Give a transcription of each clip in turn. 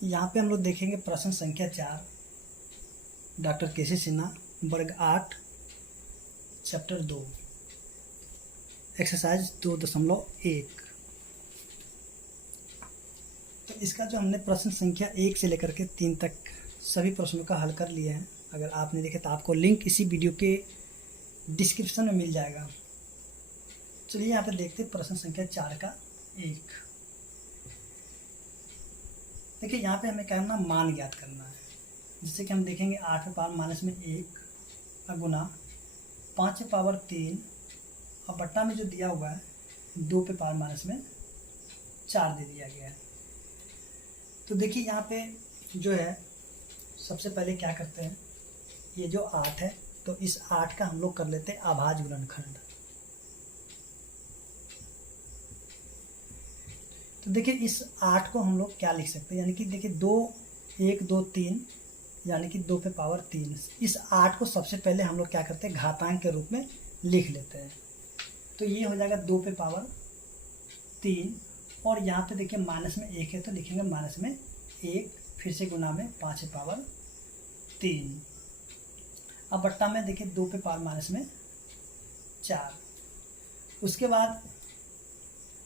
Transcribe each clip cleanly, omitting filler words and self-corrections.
यहाँ पे हम लोग देखेंगे प्रश्न संख्या 4, डॉक्टर केसी सिन्हा, वर्ग 8, चैप्टर 2, एक्सरसाइज 2.1। तो इसका जो हमने प्रश्न संख्या 1 से लेकर के 3 तक सभी प्रश्नों का हल कर लिए हैं। अगर आपने देखे तो आपको लिंक इसी वीडियो के डिस्क्रिप्शन में मिल जाएगा। चलिए यहाँ पे देखते हैं प्रश्न संख्या 4 का 1। देखिए यहाँ पे हमें क्या करना, मान ज्ञात करना है। जिससे कि हम देखेंगे 8 पे पावर माइनस में 1 गुना 5 पे पावर 3 और बट्टा में जो दिया हुआ है 2 पे पावर माइनस में 4 दे दिया गया है। तो देखिए यहाँ पे जो है सबसे पहले क्या करते हैं, ये जो 8 है तो इस 8 का हम लोग कर लेते हैं अभाज्य गुणनखंड। तो देखिए इस 8 को हम लोग क्या लिख सकते हैं, यानी कि देखिए 2 1 2 3 यानी कि 2 पे पावर 3। इस 8 को सबसे पहले हम लोग क्या करते हैं, घातांक के रूप में लिख लेते हैं। तो ये हो जाएगा 2 पे पावर 3 और यहाँ पे देखिए माइनस में 1 है तो लिखेंगे माइनस में 1, फिर से गुना में 5 पे पावर 3। अब बट्टा में देखिए 2 पे पावर माइनस में 4। उसके बाद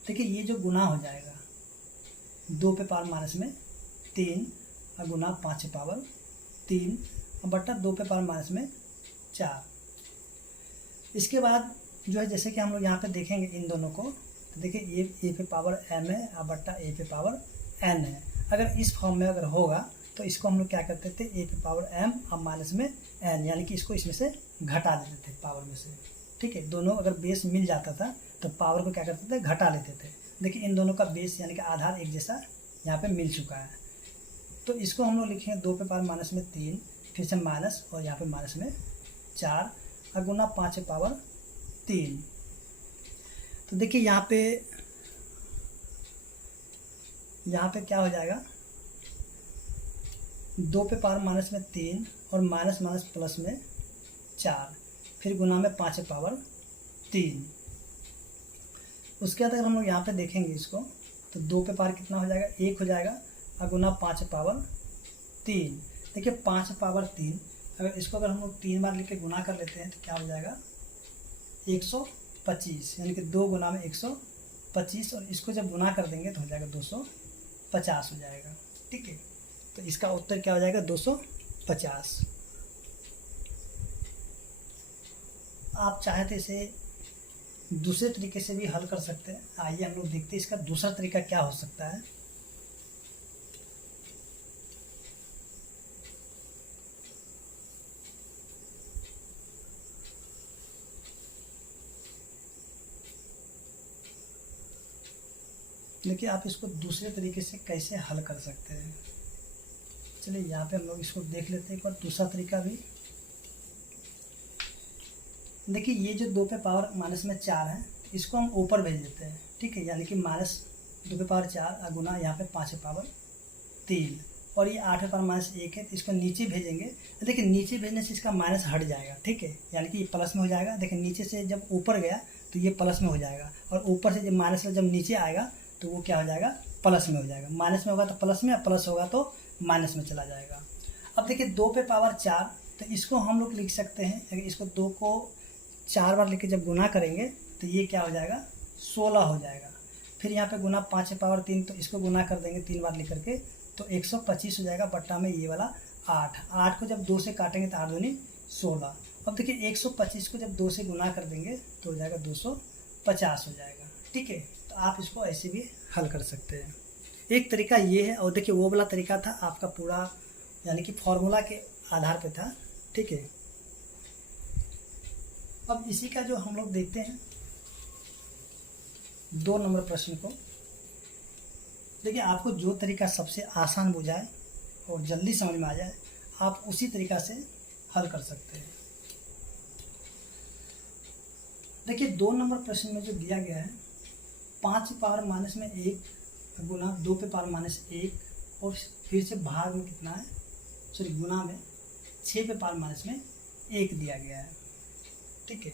देखिए ये जो गुना हो जाएगा 2 पे पावर माइनस में 3 और गुना 5 पे पावर 3 और बट्टा 2 पे पावर माइनस में 4। इसके बाद जो है जैसे कि हम लोग यहाँ पे देखेंगे इन दोनों को, तो देखिए ए पे पावर m है और बट्टा ए पे पावर n है। अगर इस फॉर्म में अगर होगा तो इसको हम लोग क्या करते थे, ए पे पावर m और माइनस में n, यानी कि इसको इसमें से घटा देते थे पावर में से। ठीक है, दोनों अगर बेस मिल जाता था तो पावर को क्या करते थे, घटा लेते थे। देखिए इन दोनों का बेस यानी कि आधार एक जैसा यहाँ पे मिल चुका है। तो इसको हम लोग लिखेंगे 2 पे पावर माइनस में 3, फिर से माइनस और यहाँ पे माइनस में 4 और गुना 5 पे पावर 3। तो देखिए यहाँ पे क्या हो जाएगा, 2 पे पावर माइनस में 3 और माइनस माइनस प्लस में 4, फिर गुना में 5 पे पावर 3। उसके बाद अगर हम लोग यहाँ पे देखेंगे इसको तो 2 पे पावर कितना हो जाएगा, 1 हो जाएगा और गुना 5 पे पावर 3। देखिए 5 पे पावर 3, अगर इसको अगर हम लोग 3 बार लिख के गुना कर लेते हैं तो क्या हो जाएगा 125, यानी कि 2 गुना में 125 और इसको जब गुना कर देंगे तो हो जाएगा 250 हो जाएगा। ठीक है, तो इसका उत्तर क्या हो जाएगा 250। आप चाहे तो इसे दूसरे तरीके से भी हल कर सकते हैं। आइए हम लोग देखते हैं इसका दूसरा तरीका क्या हो सकता है। देखिए आप इसको दूसरे तरीके से कैसे हल कर सकते हैं। चलिए यहाँ पे हम लोग इसको देख लेते हैं एक बार दूसरा तरीका भी। देखिए ये जो 2 पे पावर माइनस में 4 है इसको हम ऊपर भेज देते हैं। ठीक है, यानी कि माइनस 2 पे पावर 4 और गुना यहाँ पे 5 पे पावर 3 और ये 8 पे पावर माइनस 1 है तो इसको नीचे भेजेंगे। देखिए नीचे भेजने से इसका माइनस हट जाएगा। ठीक है, यानी कि ये प्लस में हो जाएगा। देखिए नीचे से जब ऊपर गया तो ये प्लस में हो जाएगा और ऊपर से जब माइनस जब नीचे आएगा तो वो क्या हो जाएगा, प्लस में हो जाएगा। माइनस में होगा तो प्लस में, प्लस होगा तो माइनस में चला जाएगा। अब देखिए 2 पे पावर 4 तो इसको हम लोग लिख सकते हैं, अगर इसको 2 को 4 बार लेके जब गुना करेंगे तो ये क्या हो जाएगा 16 हो जाएगा। फिर यहाँ पे गुना 5 पे पावर 3 तो इसको गुना कर देंगे 3 बार लिख करके तो 125 हो जाएगा। बट्टा में ये वाला 8 को जब 2 से काटेंगे तो 8 दूनी 16। अब देखिए 125 को जब 2 से गुना कर देंगे तो हो जाएगा 250 हो जाएगा। ठीक है, तो आप इसको ऐसे भी हल कर सकते हैं। एक तरीका ये है और देखिए वो वाला तरीका था आपका पूरा यानी कि फॉर्मूला के आधार पे था। ठीक है, अब इसी का जो हम लोग देखते हैं 2 नंबर प्रश्न को। देखिए आपको जो तरीका सबसे आसान बुझाए और जल्दी समझ में आ जाए आप उसी तरीका से हल कर सकते हैं। देखिए 2 नंबर प्रश्न में जो दिया गया है 5 पावर माइनस में 1 गुना 2 पे पावर माइनस 1 और फिर से भाग में कितना है, सॉरी गुना में 6 पे पावर माइनस में 1 दिया गया है। ठीक है,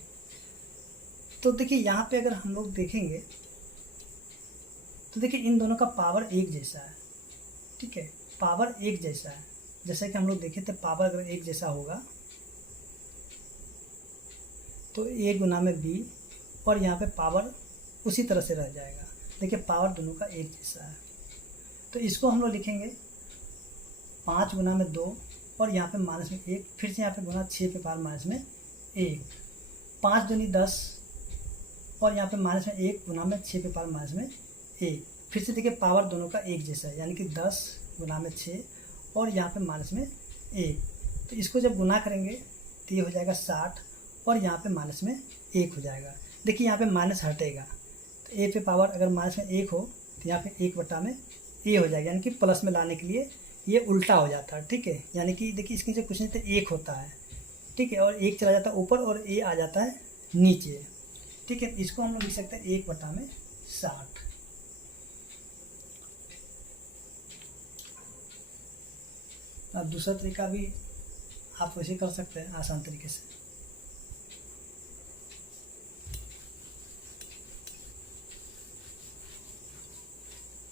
तो देखिए यहाँ पे अगर हम लोग देखेंगे तो देखिए इन दोनों का पावर एक जैसा है। ठीक है, पावर एक जैसा है, जैसे कि हम लोग देखे थे पावर अगर एक जैसा होगा तो a गुना में b, और यहाँ पे पावर उसी तरह से रह जाएगा। देखिए पावर दोनों का एक जैसा है, तो इसको हम लोग लिखेंगे 5 गुना में 2 और यहाँ पे माइनस में 1, फिर से यहाँ पे गुना 6 पे पावर माइनस में 1, 5 दूनी 10 और यहाँ पे माइनस में 1 गुना में 6 पे पावर माइनस में 1। फिर से देखिए पावर दोनों का एक जैसा है, यानी कि 10 गुना में 6 और यहाँ पे माइनस में 1। तो इसको जब गुना करेंगे तो ये हो जाएगा 60 और यहाँ पे माइनस में 1 हो जाएगा। देखिए यहाँ पे माइनस हटेगा तो ए पे पावर अगर माइनस में 1 हो तो यहाँ पे 1 बटा में ए हो जाएगा, यानी कि प्लस में लाने के लिए ये उल्टा हो जाता है। ठीक है, यानी कि देखिए इसके नीचे कुछ नहीं तो 1 होता है। ठीक है, और 1 चला जाता है ऊपर और ए आ जाता है नीचे। ठीक है, इसको हम लोग लिख सकते हैं 1 बटा में 60। अब दूसरा तरीका भी आप वैसे कर सकते हैं आसान तरीके से।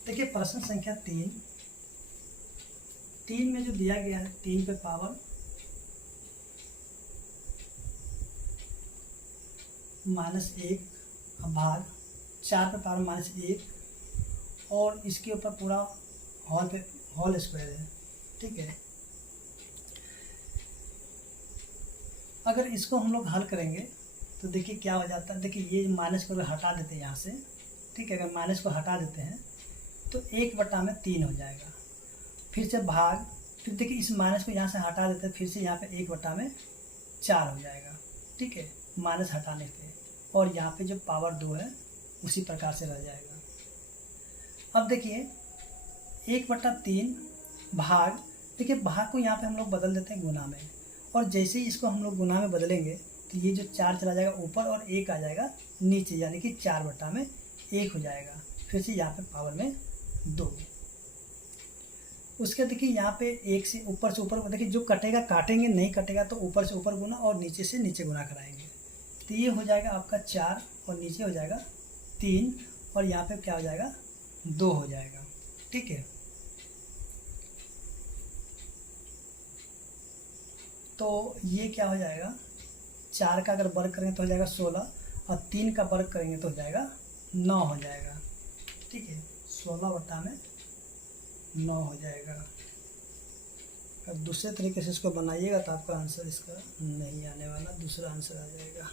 देखिए प्रश्न संख्या 3 में जो दिया गया है 3 पे पावर -1 भाग 4 पे पावर -1 और इसके ऊपर पूरा होल स्क्वायर है। ठीक है, अगर इसको हम लोग हल करेंगे तो देखिए क्या हो जाता है। देखिए ये माइनस को अगर हटा देते हैं यहाँ से, ठीक है, अगर माइनस को हटा देते हैं तो 1 बटा में 3 हो जाएगा। फिर से भाग, फिर देखिए इस माइनस को यहाँ से हटा देते हैं, फिर से यहाँ पे 1 बटा में 4 हो जाएगा। ठीक है, माइनस हटाने पे, और यहाँ पे जो पावर 2 है उसी प्रकार से रह जाएगा। अब देखिए 1 बटा 3 भाग, देखिए भाग को यहाँ पे हम लोग बदल देते हैं गुना में, और जैसे ही इसको हम लोग गुना में बदलेंगे तो ये जो 4 चला जाएगा ऊपर और 1 आ जाएगा नीचे, यानी कि 4 बटा में 1 हो जाएगा। फिर से यहाँ पे पावर में 2। उसके देखिए यहाँ पे 1 से ऊपर देखिए जो कटेगा काटेंगे, नहीं कटेगा तो ऊपर से ऊपर गुना और नीचे से नीचे गुना कराएंगे। तो ये हो जाएगा आपका 4 और नीचे हो जाएगा 3 और यहाँ पे क्या हो जाएगा 2 हो जाएगा। ठीक है, तो ये क्या हो जाएगा, 4 का अगर वर्ग करेंगे तो हो जाएगा 16 और 3 का वर्ग करेंगे तो हो जाएगा 9 हो जाएगा। ठीक है, 16 बटा में 9 हो जाएगा। अब दूसरे तरीके से इसको बनाइएगा तो आपका आंसर इसका नहीं आने वाला, दूसरा आंसर आ जाएगा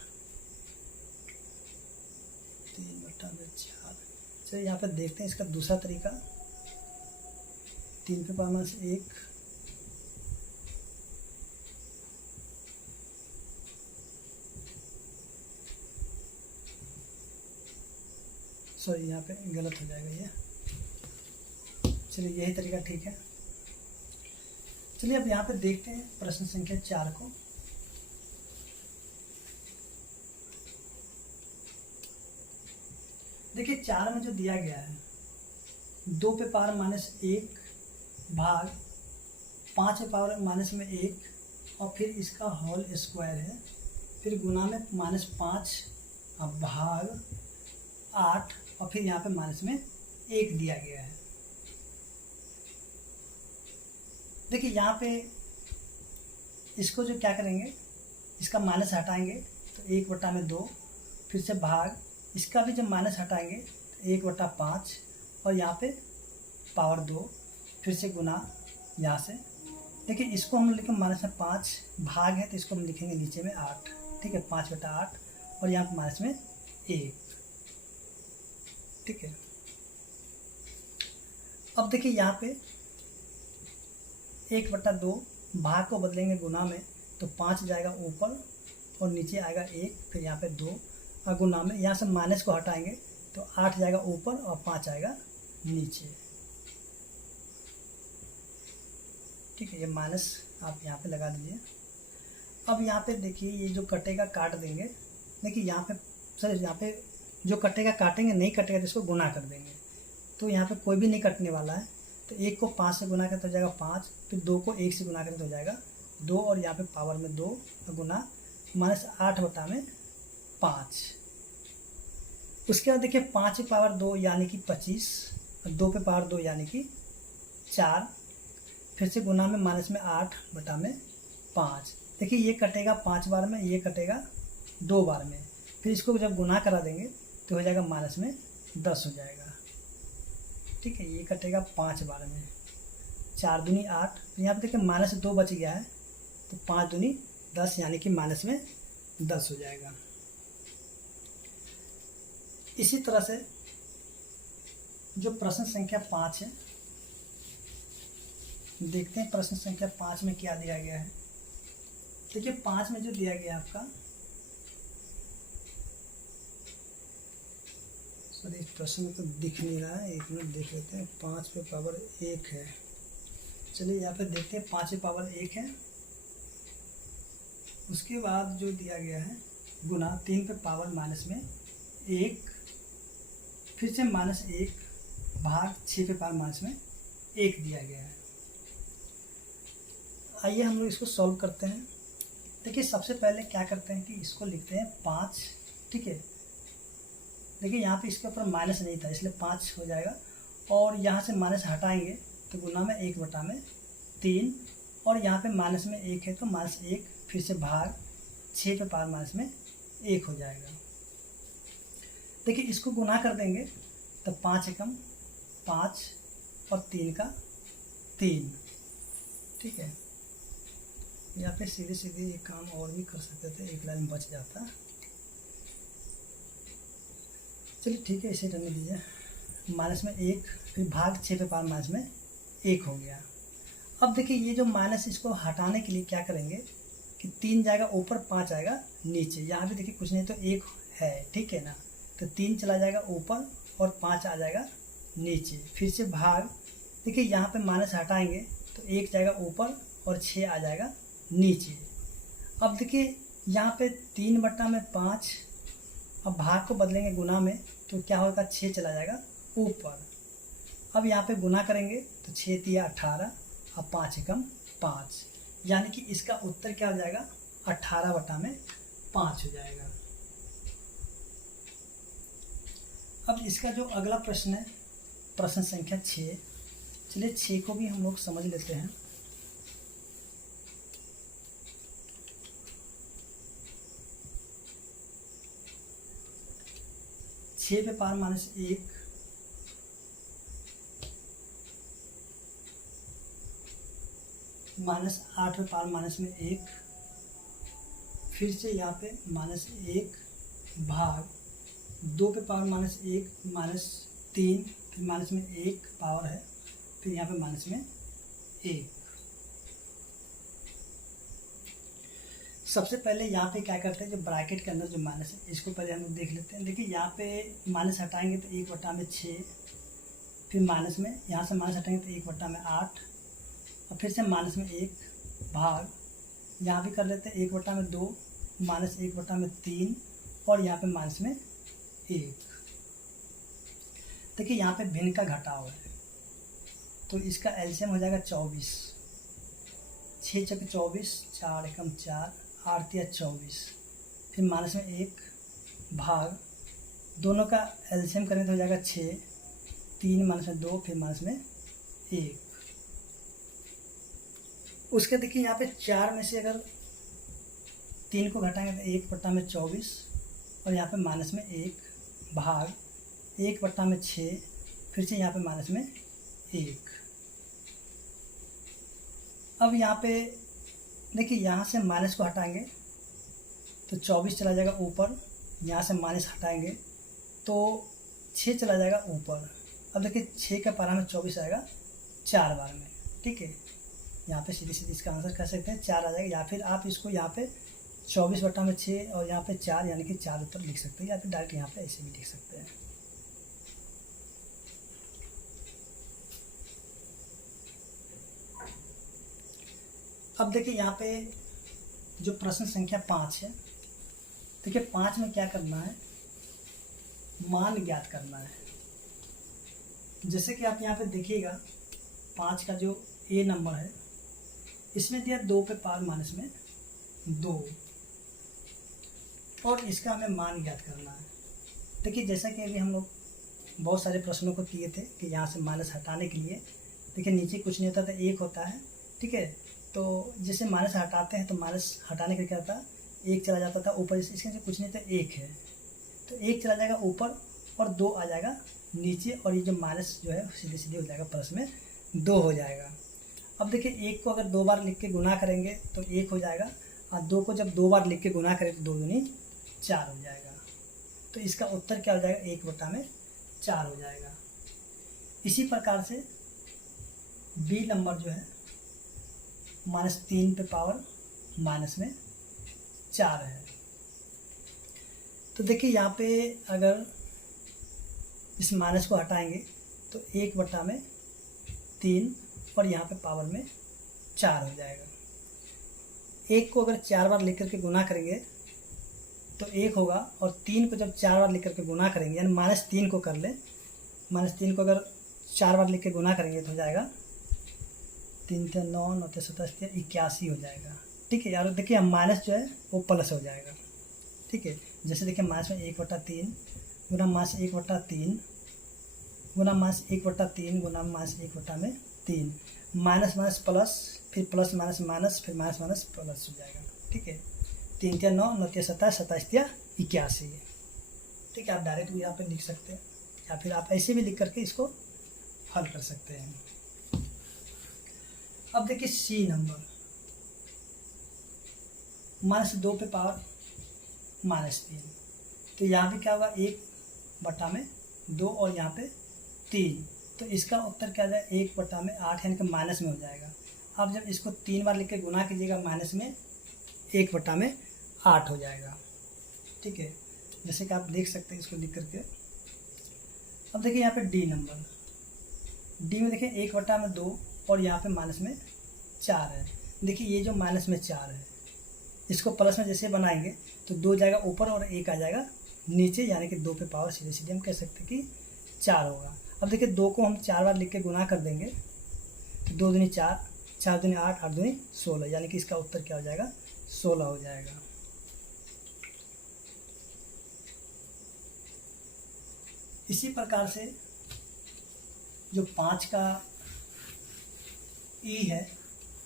3 बटा में 4। चलिए यहाँ पे देखते हैं इसका दूसरा तरीका। 3 पे पावर -1 सॉरी यहाँ पे गलत हो जाएगा ये। चलिए यही तरीका ठीक है। चलिए अब यहाँ पे देखते हैं प्रश्न संख्या 4 को। देखिए 4 में जो दिया गया है 2 पे पावर -1 भाग 5 पे पावर -1 और फिर इसका होल स्क्वायर है, फिर गुना में -5 अब भाग 8 और फिर यहाँ पे माइनस में 1 दिया गया है। देखिए यहाँ पे इसको जो क्या करेंगे, इसका माइनस हटाएंगे तो 1 बटा में 2, फिर से भाग, इसका भी जब माइनस हटाएंगे तो 1 बटा 5 और यहाँ पे पावर 2, फिर से गुना यहाँ से। देखिए इसको हम लिखेंगे माइनस में 5 भाग है तो इसको हम लिखेंगे नीचे में 8। ठीक है, 5 बटा 8 और यहाँ पे माइनस में 1। ठीक है, अब देखिए यहाँ पे 1 बटा 2 भाग को बदलेंगे गुना में तो 5 जाएगा ऊपर और नीचे आएगा 1, फिर यहाँ पे 2 और गुना में यहाँ से माइनस को हटाएंगे तो 8 जाएगा ऊपर और 5 आएगा नीचे। ठीक है, ये माइनस आप यहाँ पे लगा दीजिए। अब यहाँ पे देखिए ये जो कटेगा काट देंगे। देखिए यहाँ पे सर यहाँ पे जो कटेगा काटेंगे, नहीं कटेगा तो इसको गुना कर देंगे, तो यहाँ पे कोई भी नहीं कटने वाला है। तो 1 को 5 से गुना करें तो हो जाएगा 5, फिर 2 को 1 से गुना करें तो हो जाएगा 2 और यहाँ पे पावर में 2 गुना -8 बटा में 5। उसके बाद देखिए 5 पे पावर 2 यानी कि 25 और 2 पे पावर 2 यानी कि 4 फिर से गुना में माइनस में 8/5। देखिए ये कटेगा 5 बार में, ये कटेगा 2 बार में, फिर इसको जब गुना करा देंगे तो हो जाएगा माइनस में 10 हो जाएगा। ठीक है, ये कटेगा 5 बार में, 4 दूनी 8, तो यहाँ पे देखिए माइनस 2 बच गया है, तो 5 दूनी 10 यानी कि माइनस में 10 हो जाएगा। इसी तरह से जो प्रश्न संख्या 5 है, देखते हैं प्रश्न संख्या 5 में क्या दिया गया है। देखिए 5 में जो दिया गया आपका, सॉरी इस प्रश्न में तो दिख नहीं रहा है, 1 मिनट देख लेते हैं। 5 पे पावर 1 है, चलिए यहाँ पे देखते हैं 5 पे पावर 1 है। उसके बाद जो दिया गया है गुना 3 पे पावर माइनस में 1, फिर से -1 भाग 6 पे पावर माइनस में 1 दिया गया है। आइए हम लोग इसको सॉल्व करते हैं। देखिए सबसे पहले क्या करते हैं कि इसको लिखते हैं 5। ठीक है, देखिए यहाँ पे इसके ऊपर माइनस नहीं था इसलिए 5 हो जाएगा, और यहाँ से माइनस हटाएंगे तो गुना में 1/3, और यहाँ पे माइनस में 1 है तो -1, फिर से भाग 6 पे पावर माइनस में 1 हो जाएगा। देखिए इसको गुना कर देंगे तो 5 एकम 5 और 3 का 3। ठीक है, यहाँ पे सीधे सीधे ये काम और भी कर सकते थे, एक लाइन बच जाता। चलिए ठीक है, इसे करने दीजिए। माइनस में 1, फिर भाग 6 पे पावर माइनस में 1 हो गया। अब देखिए ये जो माइनस, इसको हटाने के लिए क्या करेंगे कि 3 जाएगा ऊपर, 5 आएगा नीचे। यहाँ पे देखिए कुछ नहीं तो 1 है, ठीक है ना, तो 3 चला जाएगा ऊपर और 5 आ जाएगा नीचे। फिर से भाग, देखिए यहाँ पे माइनस हटाएंगे तो 1 जाएगा ऊपर और 6 आ जाएगा नीचे। अब देखिए यहाँ पे 3/5, अब भाग को बदलेंगे गुना में तो क्या होगा, 6 चला जाएगा ऊपर। अब यहाँ पे गुना करेंगे तो 6 × 18 और 5 एकम 5, यानी कि इसका उत्तर क्या हो जाएगा, 18/5 हो जाएगा। अब इसका जो अगला प्रश्न है, प्रश्न संख्या 6, चलिए 6 को भी हम लोग समझ लेते हैं। छः पे पावर माइनस 1, -8 पे पावर माइनस में 1, फिर से यहाँ पे -1 भाग 2 पे पावर -1 -3, फिर माइनस में 1 पावर है, फिर यहाँ पे माइनस में 1। सबसे पहले यहाँ पे क्या करते हैं, जो ब्रैकेट के अंदर जो माइनस है इसको पहले हम लोग देख लेते हैं। देखिए यहाँ पे माइनस हटाएंगे तो 1/6, फिर माइनस में, यहाँ से माइनस हटाएंगे तो 1/8, और फिर से माइनस में 1 भाग, यहाँ भी कर लेते हैं 1/2 -1/3, और यहाँ पे माइनस में 1। देखिए यहाँ पे भिन्न का घटाव है तो इसका एलसीएम हो जाएगा 24। 6 × 24, 4 एकम 4, 8 × 24, फिर माइनस में 1 भाग, दोनों का एलसीएम करें तो हो जाएगा 6, 3 माइनस में 2, फिर माइनस में 1। उसके देखिए यहाँ पे 4 में से अगर 3 को घटाएंगे तो 1/24, और यहाँ पे माइनस में 1 भाग 1/6, फिर से यहाँ पे माइनस में 1। अब यहाँ पे देखिए यहाँ से माइनस को हटाएंगे तो 24 चला जाएगा ऊपर, यहाँ से माइनस हटाएंगे तो 6 चला जाएगा ऊपर। अब देखिए 6 का पारा में 24 आएगा 4 बार में। ठीक है, यहाँ पे सीधी सीधी इसका आंसर कर सकते हैं 4 आ जाएगा, या फिर आप इसको यहाँ पे 24/6 और यहाँ पे 4 यानी कि 4 उत्तर लिख सकते हैं, या फिर डायरेक्ट यहाँ पे ऐसे भी लिख सकते हैं। अब देखिए यहाँ पे जो प्रश्न संख्या 5 है, देखिए 5 में क्या करना है, मान ज्ञात करना है। जैसे कि आप यहाँ पे देखिएगा 5 का जो ए नंबर है, इसमें दिया 2 पे पावर माइनस में 2, और इसका हमें मान ज्ञात करना है। देखिए जैसा कि अभी हम लोग बहुत सारे प्रश्नों को किए थे कि यहाँ से माइनस हटाने के लिए देखिए नीचे कुछ नहीं होता तो 1 होता है, ठीक है। तो जैसे माइनस हटाते हैं तो माइनस हटाने के लिए क्या होता है, 1 चला जाता था ऊपर, इसके से कुछ नहीं था 1 है, तो 1 चला जाएगा ऊपर और 2 आ जाएगा नीचे, और ये जो माइनस जो है सीधे सीधे हो जाएगा प्लस में 2 हो जाएगा। अब देखिए 1 को अगर 2 बार लिख के गुना करेंगे तो 1 हो जाएगा, और 2 को जब 2 बार लिख के गुना करें तो 2 दूनी 4 हो जाएगा। तो इसका उत्तर क्या हो जाएगा, 1/4 हो जाएगा। इसी प्रकार से बी नंबर जो है -3 पे पावर माइनस में 4 है। तो देखिए यहाँ पे अगर इस माइनस को हटाएंगे तो 1/3 और यहाँ पे पावर में 4 हो जाएगा। 1 को अगर 4 बार लिख करके गुना करेंगे तो 1 होगा, और 3 को जब 4 बार लिख करके गुना करेंगे, यानी -3 को कर लें, -3 को अगर 4 बार लिख के गुना करेंगे तो हो जाएगा 3 × 9 9 × 87 81 हो जाएगा, ठीक है यार। देखिए माइनस जो है वो प्लस हो जाएगा, ठीक है। जैसे देखिए माइनस में 1/3 गुना माइनस 1/3 गुना माइनस 1/3 गुना माइनस 1/3, माइनस माइनस प्लस, फिर प्लस माइनस माइनस, फिर माइनस माइनस प्लस हो जाएगा, ठीक है। 3 × 9 9 × 27 27 81, ठीक है। आप डायरेक्ट भी यहाँ पे लिख सकते हैं, या फिर आप ऐसे भी लिख करके इसको हल कर सकते हैं। अब देखिए सी नंबर -2 पे पावर -3, तो यहाँ पे क्या होगा, 1/2 और यहाँ पे 3, तो इसका उत्तर क्या आ जाएगा, 1/8 यानी कि माइनस में हो जाएगा। अब जब इसको 3 बार लिख के गुना कीजिएगा माइनस में, 1/8 हो जाएगा, ठीक है। जैसे कि आप देख सकते हैं इसको लिख करके। अब देखिए यहाँ पे डी नंबर, डी में देखिए 1/2 और यहाँ पे माइनस में 4 है। देखिए ये जो माइनस में 4 है इसको प्लस में जैसे बनाएंगे तो 2 जाएगा ऊपर और 1 आ जाएगा नीचे, यानी कि 2 पे पावर सीधे सीधे हम कह सकते हैं कि 4 होगा। अब देखिए 2 को हम 4 बार लिख के गुना कर देंगे तो 2 दूनी 4, 4 दूनी 8, 8 दूनी 16, यानी कि इसका उत्तर क्या हो जाएगा, 16 हो जाएगा। इसी प्रकार से जो 5 का ई है,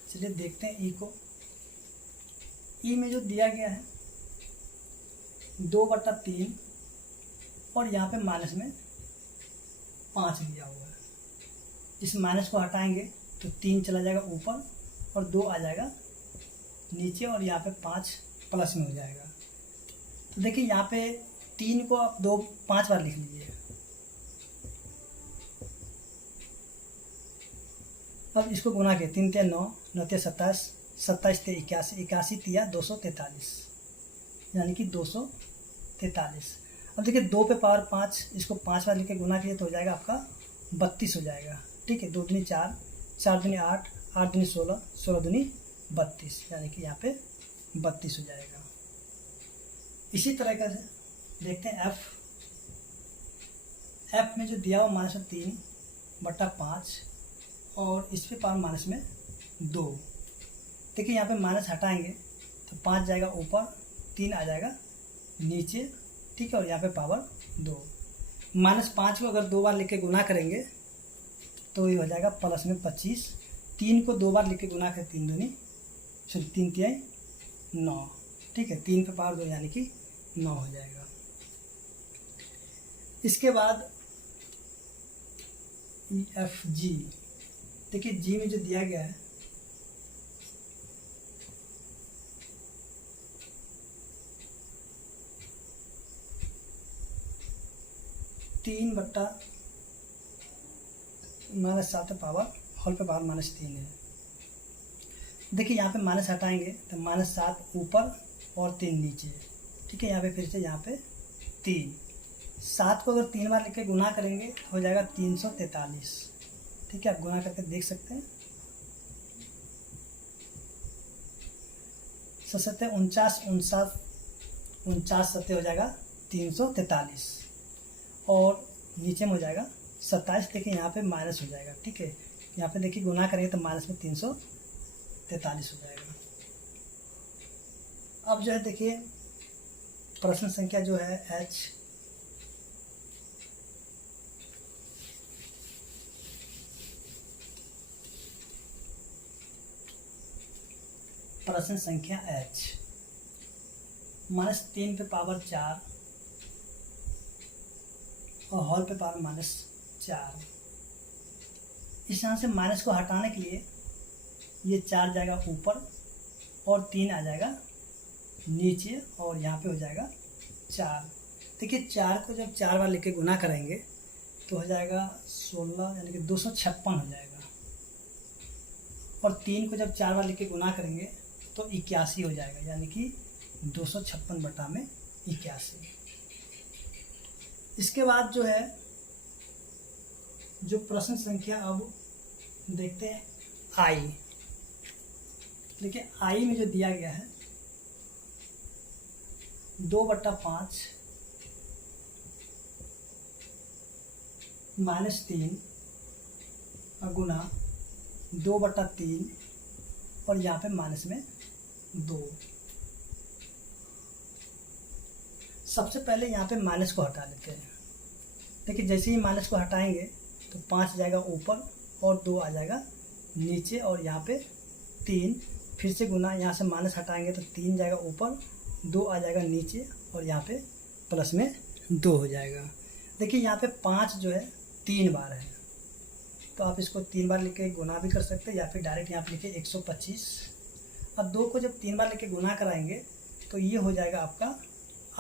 चलिए देखते हैं ई को। ई में जो दिया गया है 2/3 और यहाँ पे माइनस में 5 दिया हुआ है। इस माइनस को हटाएंगे तो 3 चला जाएगा ऊपर और 2 आ जाएगा नीचे, और यहाँ पे 5 प्लस में हो जाएगा। तो देखिए यहाँ पे 3 को आप 5 बार लिख लीजिए। अब इसको गुना के 3 × 9 9 × 27 27 × 81 81 × 243, यानी कि 243। अब देखिए 2 पे पावर 5, इसको 5 बार लिख के गुना कीजिए तो हो जाएगा आपका 32 हो जाएगा, ठीक है। 2 दूनी 4, 4 दूनी 8, 8 दूनी 16, 16 दूनी 32, यानी कि यहाँ पे 32 हो जाएगा। इसी तरह का देखते हैं एफ में जो दिया हुआ -3/5 और इस पे पावर माइनस में 2। देखिए यहाँ पे माइनस हटाएंगे तो 5 जाएगा ऊपर, 3 आ जाएगा नीचे, ठीक है, और यहाँ पे पावर 2। -5 को अगर 2 बार लिख के गुना करेंगे तो ये हो जाएगा प्लस में 25। 3 को 2 बार लिख के गुना करें 3 दूनी 3 × 9, ठीक है। 3 पे पावर 2 यानी कि 9 हो जाएगा। इसके बाद EFG, देखिए जी में जो दिया गया है -7 पावर होल पे पावर -3 है। देखिए यहाँ पे माइनस हटाएंगे तो -7 ऊपर और 3 नीचे, ठीक है। यहाँ पे फिर से यहाँ पे 3, 7 को अगर 3 बार लिख के गुना करेंगे तो हो जाएगा 343, ठीक है। आप गुना करके देख सकते हैं। 7 49 49 7 हो जाएगा 343, और नीचे में हो जाएगा 27। देखिए यहाँ पे माइनस हो जाएगा, ठीक है। यहाँ पे देखिए गुना करेंगे तो माइनस में 343 हो जाएगा। अब जो है देखिए प्रश्न संख्या जो है H, प्रश्न संख्या h, -3 पे पावर 4 और होल पे पावर -4। इस यहाँ से माइनस को हटाने के लिए ये 4 जाएगा ऊपर और 3 आ जाएगा नीचे और यहाँ पे हो जाएगा 4। देखिए 4 को जब 4 बार लेके गुना करेंगे तो हो जाएगा 16 यानी कि 256 हो जाएगा, और 3 को जब 4 बार लेके गुना करेंगे तो 81 हो जाएगा, यानी कि 256 बटा में 81। इसके बाद जो है जो प्रश्न संख्या अब देखते हैं आई। देखिए आई में जो दिया गया है 2/5 -3 गुना 2/3 और यहाँ पे माइनस में 2। सबसे पहले यहाँ पे माइनस को हटा लेते हैं। देखिए जैसे ही माइनस को हटाएंगे तो 5 जाएगा ऊपर और 2 आ जाएगा नीचे, और यहाँ पे 3 फिर से गुना, यहाँ से माइनस हटाएंगे तो 3 जाएगा ऊपर, 2 आ जाएगा नीचे और यहाँ पे प्लस में 2 हो जाएगा। देखिए यहाँ पे 5 जो है 3 बार है, तो आप इसको 3 बार लिख के गुना भी कर सकते हैं या फिर डायरेक्ट यहाँ पे लिखे 125। अब 2 को जब 3 बार लेके गुना कराएंगे तो ये हो जाएगा आपका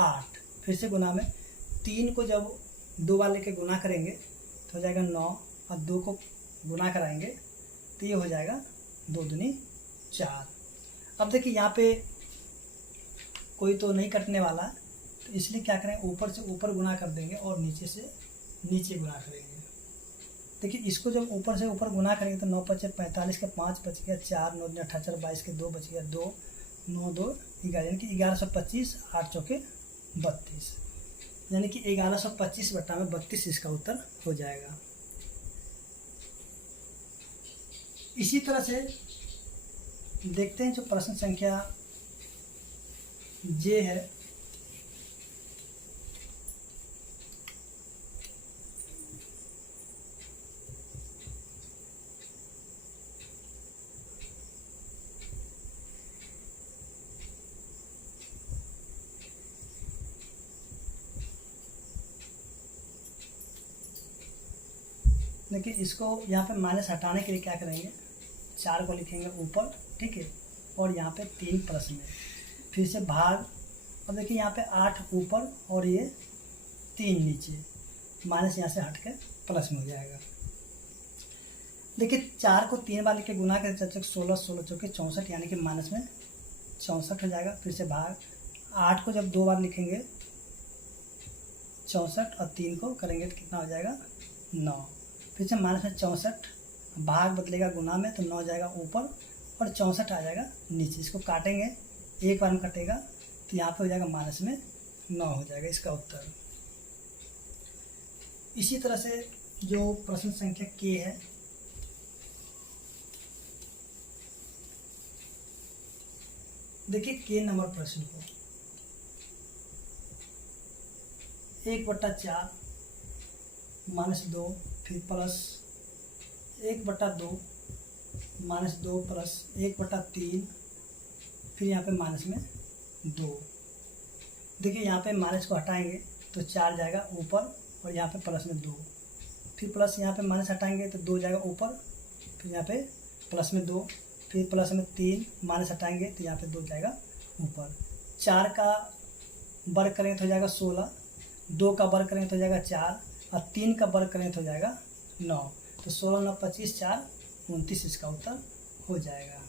8। फिर से गुना में 3 को जब 2 बार लेके गुना करेंगे तो हो जाएगा 9, और 2 को गुना कराएंगे तो ये हो जाएगा 2 दूनी 4। अब देखिए यहाँ पे कोई तो नहीं कटने वाला, तो इसलिए क्या करें, ऊपर से ऊपर गुना कर देंगे और नीचे से नीचे गुना करेंगे। देखिए इसको जब ऊपर से ऊपर गुना करेंगे तो 9 × 5 = 45 के 5 बच गया 4, 9 × 2 = 18, 22 के 2 बच गया 2, 9 2 11, यानी कि 1125, 8 चौके 32, यानी कि 1125 बटा में 32 इसका उत्तर हो जाएगा। इसी तरह से देखते हैं जो प्रश्न संख्या जे है। देखिए इसको यहाँ पे माइनस हटाने के लिए क्या करेंगे, 4 को लिखेंगे ऊपर, ठीक है, और यहाँ पे 3 प्लस में, फिर से भाग। अब देखिए यहाँ पे 8 ऊपर और ये 3 नीचे, माइनस यहाँ से हट के प्लस में हो जाएगा। देखिए 4 को 3 बार लिख के गुना करें 16, 16 चौके 64, यानी कि माइनस में 64 हो जाएगा। फिर से भाग, 8 को जब 2 बार लिखेंगे 64 और 3 को करेंगे तो कितना हो जाएगा 9। फिर से माइनस में 64, भाग बदलेगा गुना में तो 9 जाएगा ऊपर और 64 आ जाएगा नीचे। इसको काटेंगे, एक बार में कटेगा तो यहाँ पे हो जाएगा माइनस में 9 हो जाएगा इसका उत्तर। इसी तरह से जो प्रश्न संख्या के है, देखिए के नंबर प्रश्न को 1/4 -2 फिर प्लस 1/2 -2 प्लस 1/3 फिर यहाँ पे माइनस में 2। देखिए यहाँ पे माइनस को हटाएंगे तो 4 जाएगा ऊपर और यहाँ पे प्लस में 2, फिर प्लस यहाँ पे माइनस हटाएंगे तो 2 जाएगा ऊपर, फिर यहाँ पे प्लस में 2, फिर प्लस में 3, माइनस हटाएंगे तो यहाँ पे 2 जाएगा ऊपर। 4 का वर्ग करेंगे तो हो जाएगा 16, 2 का वर्ग करेंगे तो हो जाएगा 4 और 3 का वर्ग करेंगे तो हो जाएगा 9। तो 16 9 25 4 29 इसका उत्तर हो जाएगा।